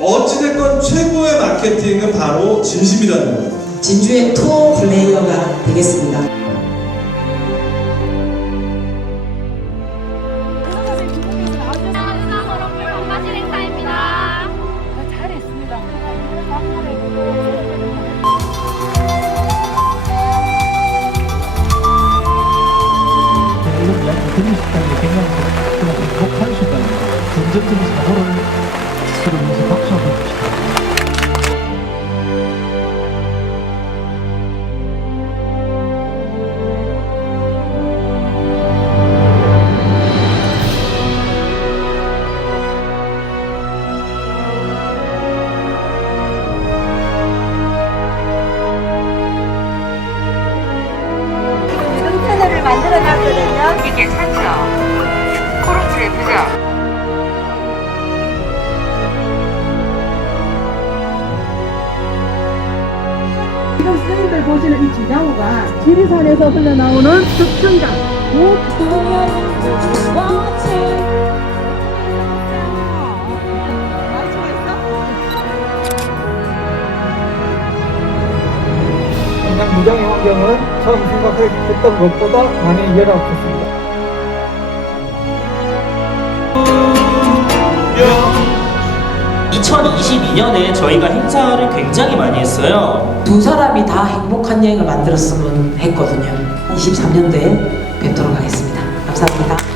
어찌됐건 최고의 마케팅은 바로 진심이라는 거. 진주의 투어 플레이어가 되겠습니다. 마실 행사입니다. 20분에서 하루를 스스로 연습합수하고 있습 다. 스님들 보시는 이 주장호가 지리산에서 흘러나오는 그냥 무장의 환경은 처음 생각했던 것보다 많이 열악했습니다. 2022년에 저희가 행사를 굉장히 많이 했어요. 두 사람이 다 행복한 여행을 만들었으면 했거든요. 23년도에 뵙도록 하겠습니다. 감사합니다.